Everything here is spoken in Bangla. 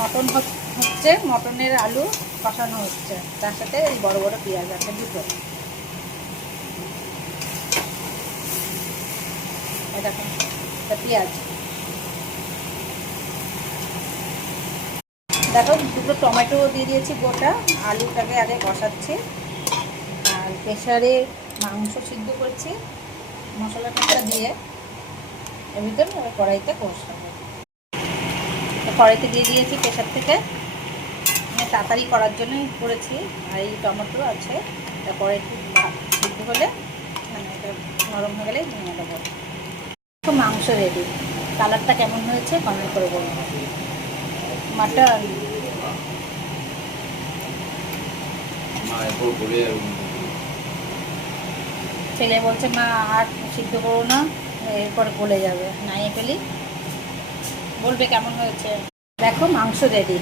মটন হচ্ছে, মটনের আলু কষানো হচ্ছে, তার সাথে এই বড় বড় পেঁয়াজ আছে দুটো। এই দেখুন পেঁয়াজ, দেখো দুটো টমেটো দিয়ে দিয়েছি গোটা। আলুটাকে আগে কষাচ্ছি, আর প্রেসারে মাংস সিদ্ধ করছি মশলাটা দিয়ে। এর ভিতরে এবার কড়াইতে কষাবো। কড়াইতে দিয়ে দিয়েছি প্রেসার থেকে, আমি তাড়াতাড়ি করার জন্যই করেছি। আর এই টমেটো আছে, তারপরে একটু সিদ্ধ হলে মানে এটা নরম হয়ে গেলে নিয়ে দেবো। তো মাংস রেডি। কালারটা কেমন হয়েছে কমেন্ট করে বলবো। মাটন ছেলে বলছে মা আর সিদ্ধ করো না, এরপরে গলে যাবে, নাইয়ে ফেলি। বলবে কেমন হয়েছে। দেখো মাংস রেডি।